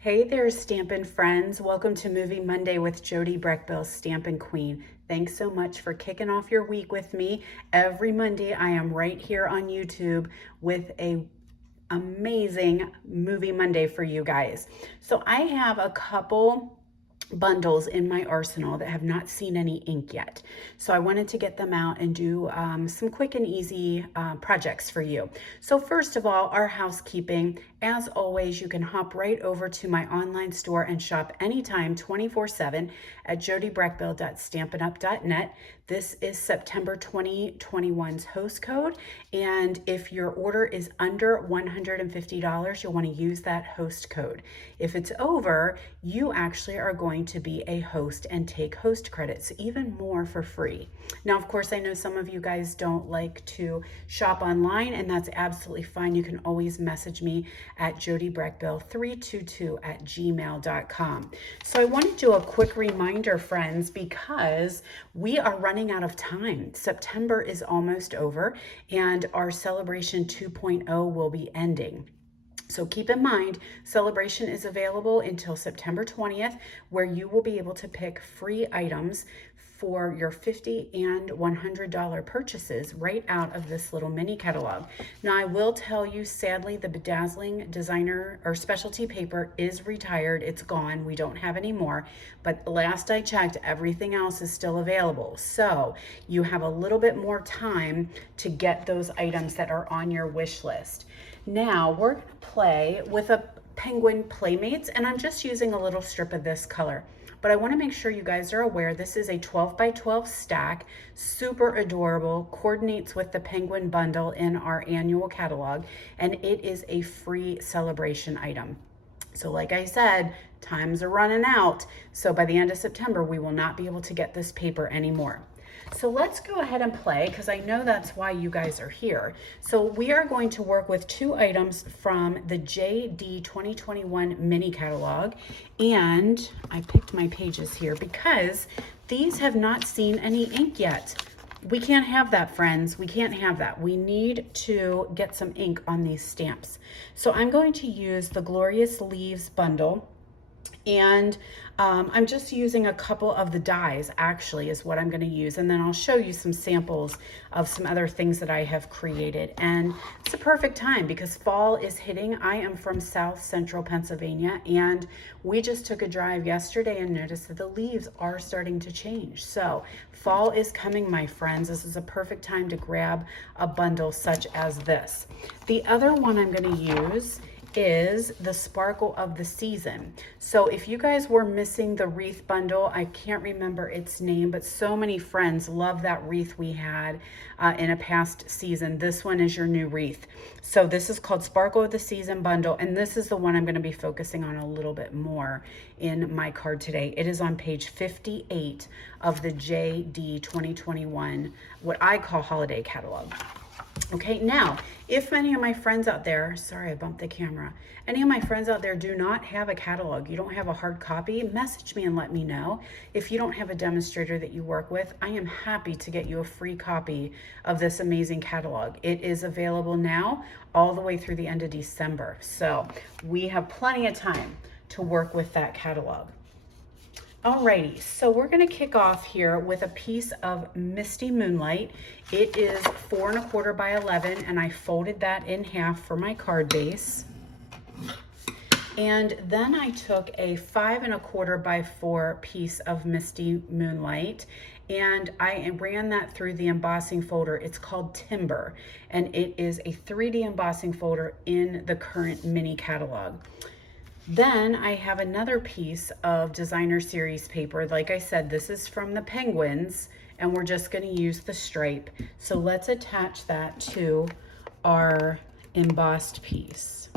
Hey there, Stampin' friends. Welcome to Movie Monday with Jody, Brechbill, Stampin' Queen. Thanks so much for kicking off your week with me. Every Monday, I am right here on YouTube with a amazing Movie Monday for you guys. So I have a couple bundles in my arsenal that have not seen any ink yet. So I wanted to get them out and do some quick and easy projects for you. So first of all, our housekeeping. As always, you can hop right over to my online store and shop anytime 24/7 at jodybrechbill.stampinup.net. This is September 2021's host code. And if your order is under $150, you'll want to use that host code. If it's over, you actually are going to be a host and take host credits, even more for free. Now, of course, I know some of you guys don't like to shop online, and that's absolutely fine. You can always message me at jodybrechbill322@gmail.com. So I want to do a quick reminder, friends, because we are running out of time. September is almost over, and our Celebration 2.0 will be ending. So keep in mind, Celebration is available until September 20th, where you will be able to pick free items for your $50 and $100 purchases right out of this little mini catalog. Now, I will tell you, sadly, the bedazzling designer or specialty paper is retired. It's gone. We don't have any more. But last I checked, everything else is still available. So you have a little bit more time to get those items that are on your wish list. Now we're going to play with a penguin Playmates, and I'm just using a little strip of this color. But I want to make sure you guys are aware this is a 12 by 12 stack, super adorable, coordinates with the penguin bundle in our annual catalog, and it is a free celebration item. So like I said, times are running out. So by the end of September, we will not be able to get this paper anymore. So let's go ahead and play, because I know that's why you guys are here. So we are going to work with two items from the JD 2021 mini catalog. And I picked my pages here because these have not seen any ink yet. We can't have that, friends. We can't have that. We need to get some ink on these stamps. So I'm going to use the Glorious Leaves bundle. And I'm just using a couple of the dies, actually, is what I'm going to use. And then I'll show you some samples of some other things that I have created. And it's a perfect time because fall is hitting. I am from South Central Pennsylvania, and we just took a drive yesterday and noticed that the leaves are starting to change. So fall is coming, my friends. This is a perfect time to grab a bundle such as this. The other one I'm going to use is the Sparkle of the Season. So if you guys were missing the wreath bundle, I can't remember its name, but so many friends love that wreath we had in a past season. This one is your new wreath. So this is called Sparkle of the Season bundle, and this is the one I'm going to be focusing on a little bit more in my card today. It is on page 58 of the JD 2021, what I call holiday catalog. Okay, now, if any of my friends out there, sorry, I bumped the camera. Any of my friends out there do not have a catalog, you don't have a hard copy, message me and let me know. If you don't have a demonstrator that you work with, I am happy to get you a free copy of this amazing catalog. It is available now all the way through the end of December. So we have plenty of time to work with that catalog. Alrighty, so we're going to kick off here with a piece of Misty Moonlight. It is 4 1/4 by 11, and I folded that in half for my card base. And then I took a 5 1/4 by 4 piece of Misty Moonlight, and I ran that through the embossing folder. It's called Timber, and it is a 3D embossing folder in the current mini catalog. Then I have another piece of designer series paper. Like I said, this is from the Penguins, and we're just going to use the stripe. So let's attach that to our embossed piece.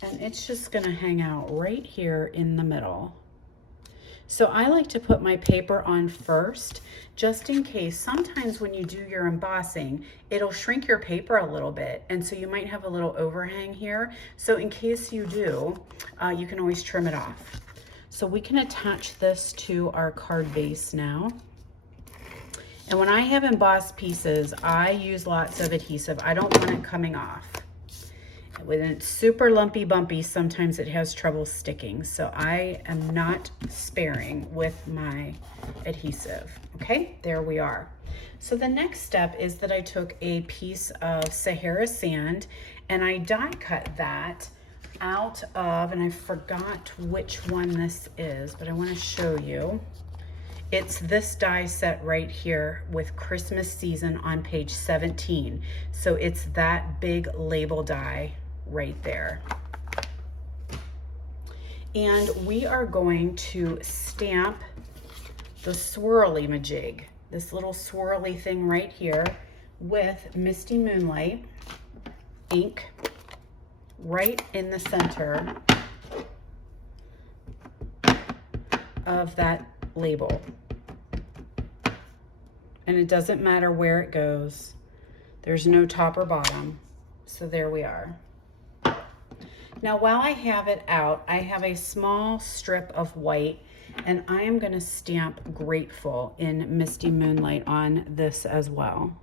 And it's just going to hang out right here in the middle. So I like to put my paper on first, just in case. Sometimes when you do your embossing, it'll shrink your paper a little bit, and so you might have a little overhang here. So in case you do, you can always trim it off. So we can attach this to our card base now. And when I have embossed pieces, I use lots of adhesive. I don't want it coming off. When it's super lumpy bumpy, sometimes it has trouble sticking. So I am not sparing with my adhesive. Okay, there we are. So the next step is that I took a piece of Sahara sand and I die cut that out of, and I forgot which one this is, but I want to show you. It's this die set right here with Christmas season on page 17. So it's that big label die right there. And we are going to stamp the swirly majig, this little swirly thing right here, with Misty Moonlight ink right in the center of that label. And it doesn't matter where it goes. There's no top or bottom. So there we are. Now while I have it out, I have a small strip of white and I am going to stamp Grateful in Misty Moonlight on this as well.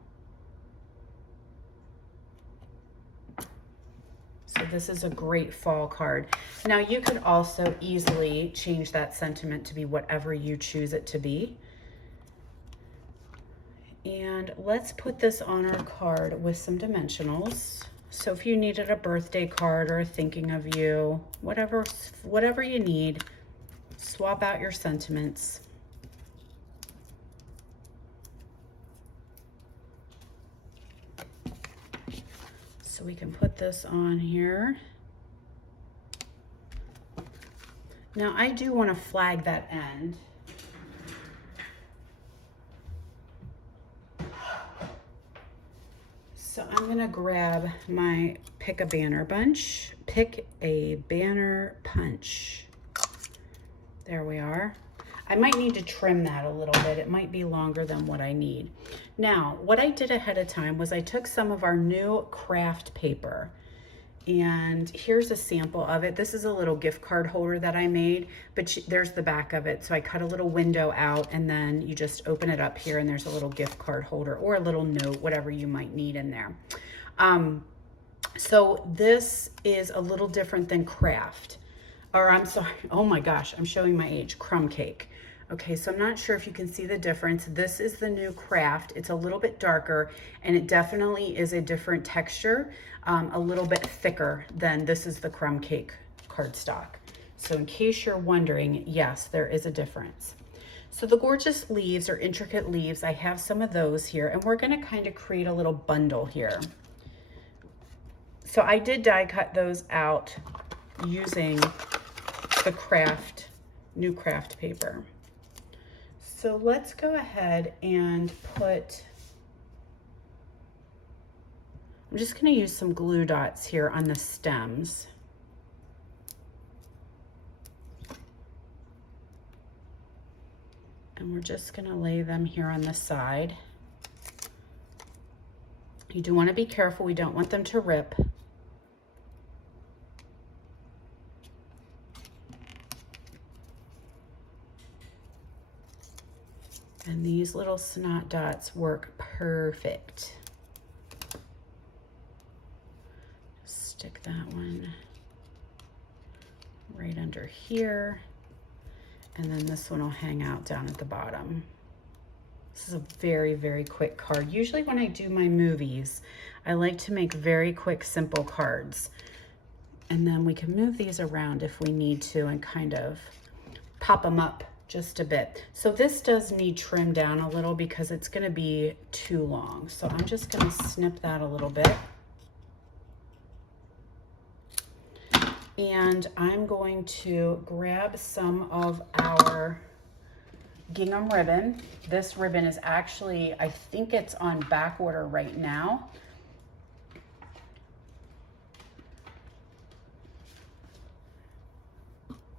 So this is a great fall card. Now you could also easily change that sentiment to be whatever you choose it to be. And let's put this on our card with some dimensionals. So if you needed a birthday card or a thinking of you, whatever you need, swap out your sentiments. So we can put this on here. Now I do want to flag that end. So I'm gonna grab my pick a banner punch. There we are. I might need to trim that a little bit. It might be longer than what I need. Now, what I did ahead of time was I took some of our new craft paper, and here's a sample of it. This is a little gift card holder that I made, but there's the back of it. So I cut a little window out and then you just open it up here and there's a little gift card holder or a little note, whatever you might need in there. So this is a little different than craft, or I'm sorry, oh my gosh, I'm showing my age, crumb cake. Okay, so I'm not sure if you can see the difference. This is the new craft. It's a little bit darker and it definitely is a different texture, a little bit thicker than this is the crumb cake cardstock. So in case you're wondering, yes, there is a difference. So the gorgeous leaves or intricate leaves, I have some of those here and we're gonna kind of create a little bundle here. So I did die cut those out using the new craft paper. So let's go ahead and I'm just going to use some glue dots here on the stems. And we're just going to lay them here on the side. You do want to be careful. We don't want them to rip. And these little snot dots work perfect. Stick that one right under here. And then this one will hang out down at the bottom. This is a very, very quick card. Usually when I do my movies, I like to make very quick, simple cards. And then we can move these around if we need to and kind of pop them up just a bit. So this does need trim down a little because it's going to be too long. So I'm just going to snip that a little bit. And I'm going to grab some of our gingham ribbon. This ribbon is actually, I think it's on back order right now.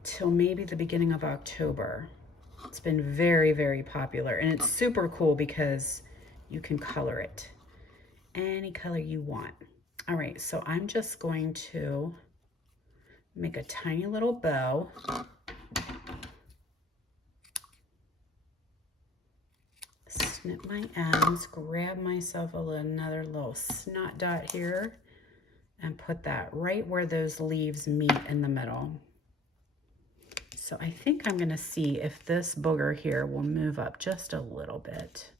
Till maybe the beginning of October. It's been very, very popular and it's super cool because you can color it any color you want. All right, so I'm just going to make a tiny little bow. Snip my ends, grab myself another little snot dot here and put that right where those leaves meet in the middle. So I think I'm gonna see if this booger here will move up just a little bit.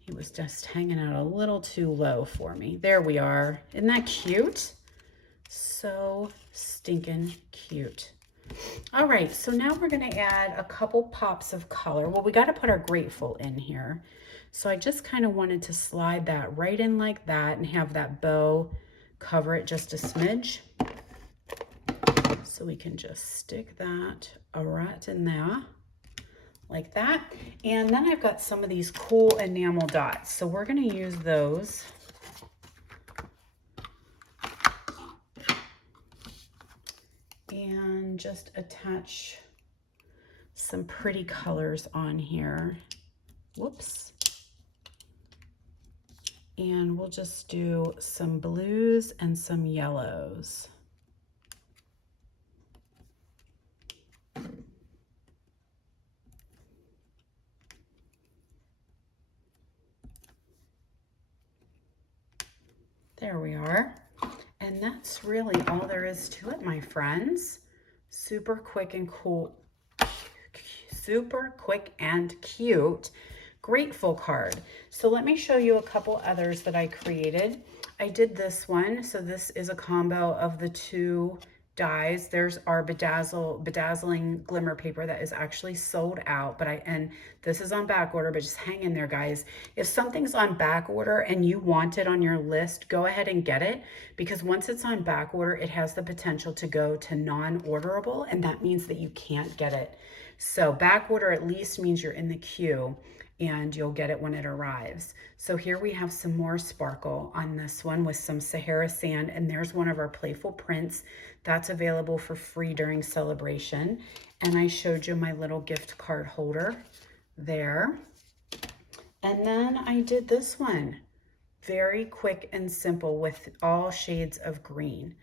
He was just hanging out a little too low for me. There we are. Isn't that cute? So stinking cute. All right, so now we're gonna add a couple pops of color. Well, we gotta put our grateful in here. So I just kind of wanted to slide that right in like that and have that bow cover it just a smidge. So we can just stick that right in there like that. And then I've got some of these cool enamel dots. So we're gonna use those. And just attach some pretty colors on here. Whoops. And we'll just do some blues and some yellows. There we are. And that's really all there is to it, my friends. Super quick and cool, super quick and cute grateful card. So let me show you a couple others that I created. I did this one. So this is a combo of the two dies. There's our bedazzling glimmer paper that is actually sold out, and this is on back order, but just hang in there, guys. If something's on back order and you want it on your list, go ahead and get it, because once it's on back order, it has the potential to go to non-orderable, and that means that you can't get it. So back order at least means you're in the queue and you'll get it when it arrives. So here we have some more sparkle on this one with some Sahara sand, and there's one of our playful prints that's available for free during celebration. And I showed you my little gift card holder there. And then I did this one, very quick and simple with all shades of green.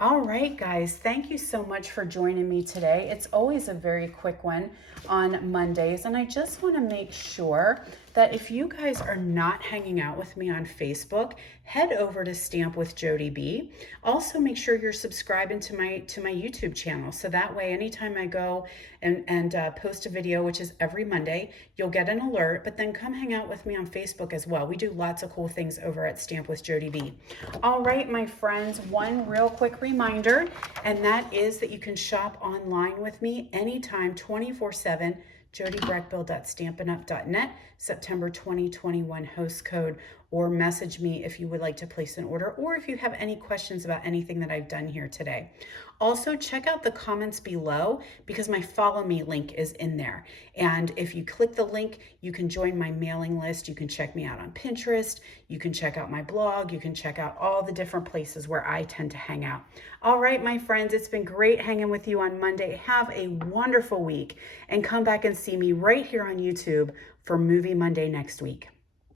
All right, guys, thank you so much for joining me today. It's always a very quick one on Mondays, and I just want to make sure that if you guys are not hanging out with me on Facebook, head over to Stamp with Jody B. Also, make sure you're subscribing to my YouTube channel, so that way anytime I go and post a video, which is every Monday, you'll get an alert. But then come hang out with me on Facebook as well. We do lots of cool things over at Stamp with Jody B. All right, my friends, one real quick reminder, and that is that you can shop online with me anytime, 24/7. jodybrechbill.stampinup.net, September 2021 host code, or message me if you would like to place an order, or if you have any questions about anything that I've done here today. Also, check out the comments below, because my follow me link is in there. And if you click the link, you can join my mailing list. You can check me out on Pinterest. You can check out my blog. You can check out all the different places where I tend to hang out. All right, my friends, it's been great hanging with you on Monday. Have a wonderful week, and come back and see me right here on YouTube for Movie Monday next week.